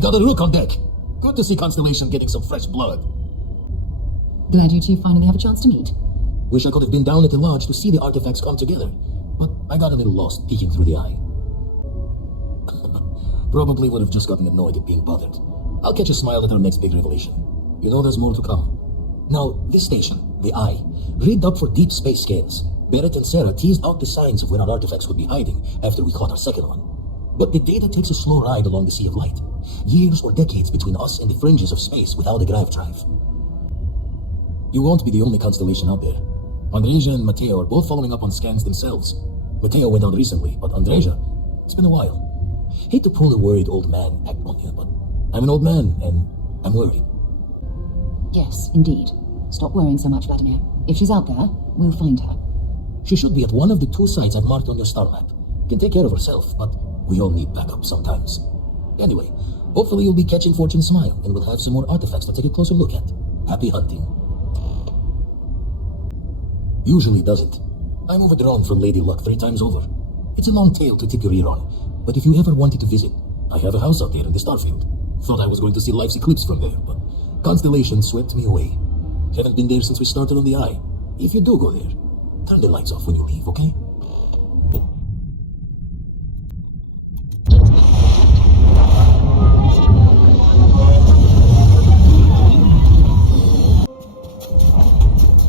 we got a rook on deck. Good to see Constellation getting some fresh blood. Glad you two finally have a chance to meet. Wish I could have been down at the lodge to see the artifacts come together, but I got a little lost peeking through the eye. Probably would have just gotten annoyed at being bothered. I'll catch a smile at our next big revelation. You know there's more to come. Now, this station, the Eye, rigged up for deep space scans. Barrett and Sarah teased out the signs of where our artifacts would be hiding after we caught our second one. But the data takes a slow ride along the Sea of Light. Years or decades between us and the fringes of space without a grav drive. You won't be the only Constellation out there. Andreja and Mateo are both following up on scans themselves. Mateo went out recently, but Andreja, it's been a while. Hate to pull the worried old man act on you, but I'm an old man, and I'm worried. Yes, indeed. Stop worrying so much, Vladimir. If she's out there, we'll find her. She should be at one of the 2 sites I've marked on your star map. Can take care of herself, but we all need backup sometimes. Anyway, hopefully you'll be catching Fortune's smile, and we'll have some more artifacts to take a closer look at. Happy hunting. Usually doesn't. I'm overdrawn from Lady Luck 3 times over. It's a long tale to tip your ear on, but if you ever wanted to visit, I have a house out there in the Starfield. Thought I was going to see life's eclipse from there, but Constellation swept me away. Haven't been there since we started on the Eye. If you do go there, turn the lights off when you leave, okay?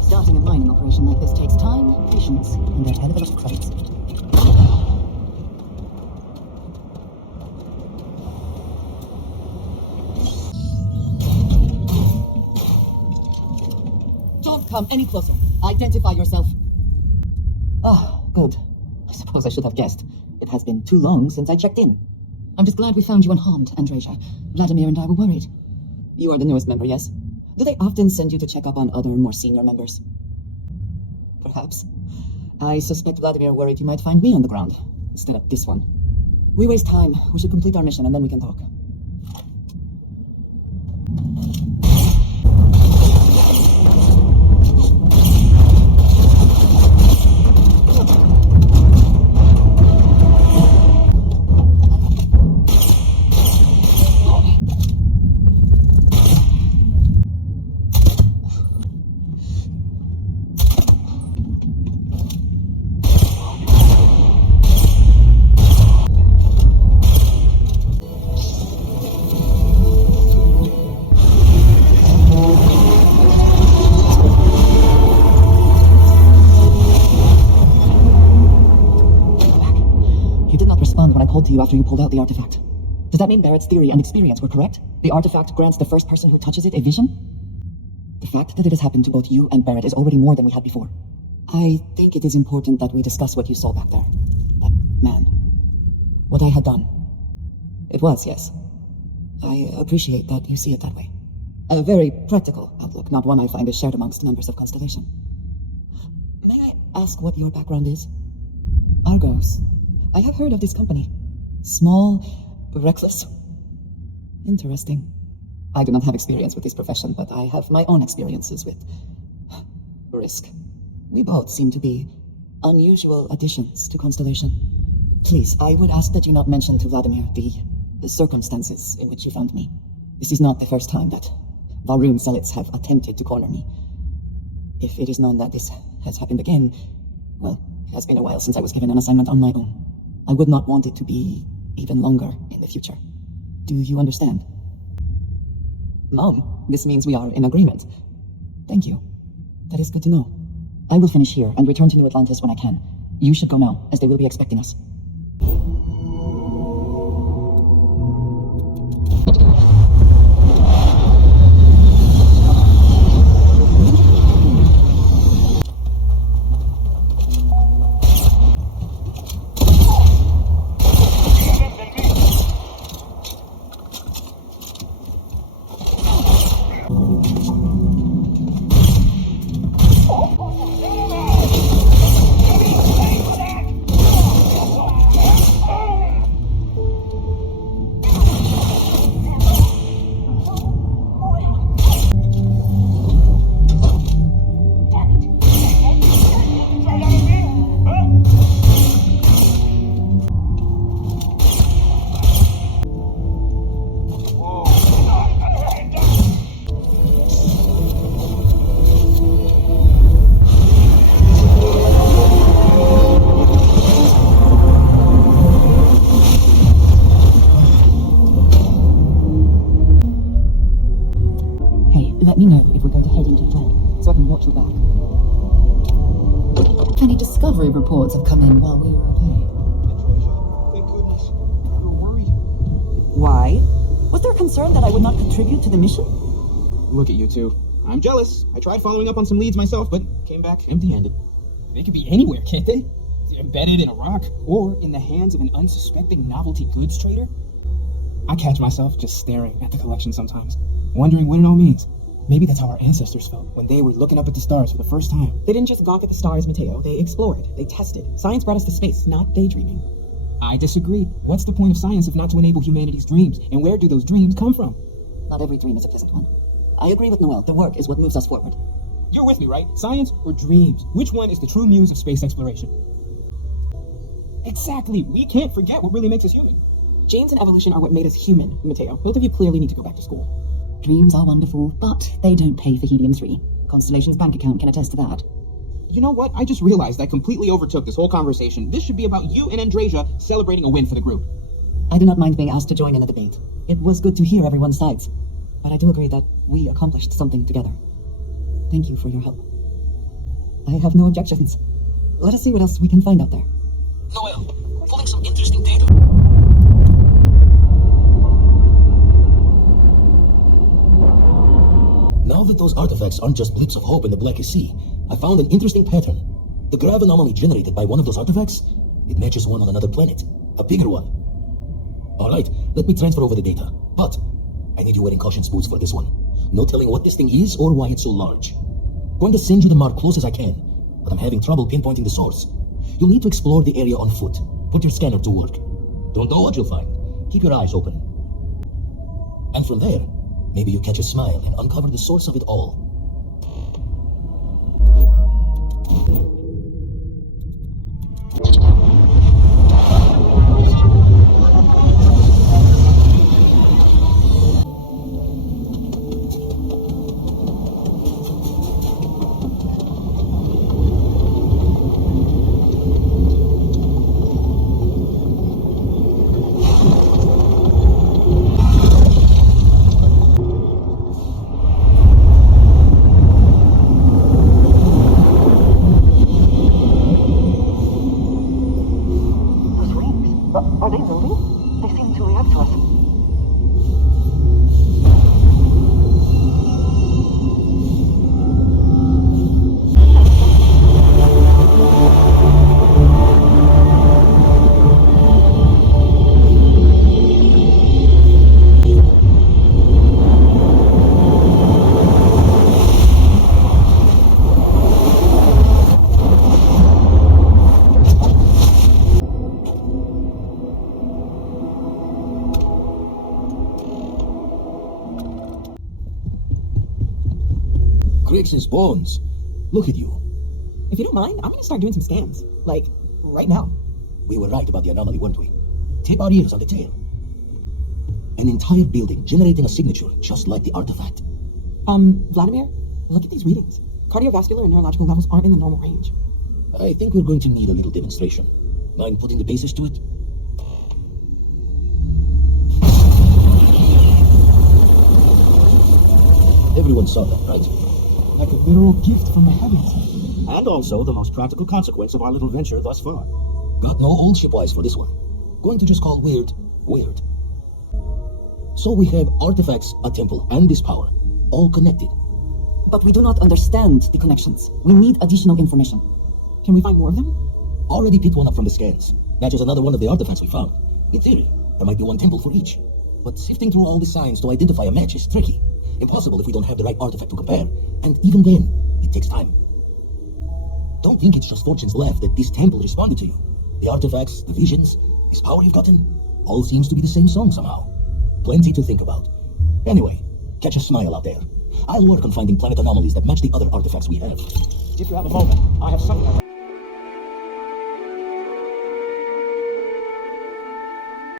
Starting a mining operation like this takes time, patience, and there's a hell of a lot of credits. Don't come any closer. Identify yourself. Ah, good. I suppose I should have guessed. It has been too long since I checked in. I'm just glad we found you unharmed, Andreja. Vladimir and I were worried. You are the newest member, yes? Do they often send you to check up on other, more senior members? Perhaps. I suspect Vladimir worried you might find me on the ground, instead of this one. We waste time. We should complete our mission and then we can talk. To you after you pulled out the artifact. Does that mean Barrett's theory and experience were correct? The artifact grants the first person who touches it a vision? The fact that it has happened to both you and Barrett is already more than we had before. I think it is important that we discuss what you saw back there. That man. What I had done. It was, yes. I appreciate that you see it that way. A very practical outlook, not one I find is shared amongst members of Constellation. May I ask what your background is? Argos. I have heard of this company. Small, reckless. Interesting. I do not have experience with this profession, but I have my own experiences with risk. We both seem to be unusual additions to Constellation. Please, I would ask that you not mention to Vladimir the circumstances in which you found me. This is not the first time that Valroon zealots have attempted to corner me. If it is known that this has happened again, well, it has been a while since I was given an assignment on my own. I would not want it to be even longer in the future. Do you understand? Mom, this means we are in agreement. Thank you. That is good to know. I will finish here and return to New Atlantis when I can. You should go now, as they will be expecting us. many discovery reports have come in while we were away. Thank goodness. We were worried. Why? Was there concern that I would not contribute to the mission? Look at you two. I'm jealous. I tried following up on some leads myself, but came back empty-handed. They could be anywhere, can't they? Embedded in a rock, or in the hands of an unsuspecting novelty goods trader. I catch myself just staring at the collection sometimes, wondering what it all means. Maybe that's how our ancestors felt when they were looking up at the stars for the first time. They didn't just gawk at the stars, Mateo. They explored. They tested. Science brought us to space, not daydreaming. I disagree. What's the point of science if not to enable humanity's dreams? And where do those dreams come from? Not every dream is a pleasant one. I agree with Noel. The work is what moves us forward. You're with me, right? Science or dreams? Which one is the true muse of space exploration? Exactly. We can't forget what really makes us human. Genes and evolution are what made us human, Mateo. Both of you clearly need to go back to school. Dreams are wonderful, but they don't pay for helium-3. Constellation's bank account can attest to that. You know what? I just realized I completely overtook this whole conversation. This should be about you and Andreja celebrating a win for the group. I do not mind being asked to join in the debate. It was good to hear everyone's sides. But I do agree that we accomplished something together. Thank you for your help. I have no objections. Let us see what else we can find out there. Noel, pulling some interesting data. Now that those artifacts aren't just blips of hope in the Blackest Sea, I found an interesting pattern. The grav anomaly generated by one of those artifacts, it matches one on another planet, a bigger one. Alright, let me transfer over the data, but I need you wearing caution boots for this one. No telling what this thing is or why it's so large. Going to send you the mark close as I can, but I'm having trouble pinpointing the source. You'll need to explore the area on foot. Put your scanner to work. Don't know what you'll find. Keep your eyes open. And from there, maybe you catch a smile and uncover the source of it all. Are they moving? They seem to react to us. Cricks and bones. Look at you. If you don't mind, I'm gonna start doing some scans. Like, right now. We were right about the anomaly, weren't we? Tip our ears on the tail. An entire building generating a signature just like the artifact. Vladimir, look at these readings. Cardiovascular and neurological levels aren't in the normal range. I think we're going to need a little demonstration. Mind putting the basis to it? Everyone saw that, right? Like a literal gift from the heavens. And also the most practical consequence of our little venture thus far. Got no old shipwise for this one. Going to just call weird, weird. So we have artifacts, a temple, and this power, all connected. But we do not understand the connections. We need additional information. Can we find more of them? Already picked one up from the scans. Matches another one of the artifacts we found. In theory, there might be one temple for each. But sifting through all the signs to identify a match is tricky. Impossible if we don't have the right artifact to compare. And even then, it takes time. Don't think it's just fortune's left that this temple responded to you. The artifacts, the visions, this power you've gotten, all seems to be the same song somehow. Plenty to think about. Anyway, catch a smile out there. I'll work on finding planet anomalies that match the other artifacts we have. If you have a moment, I have something.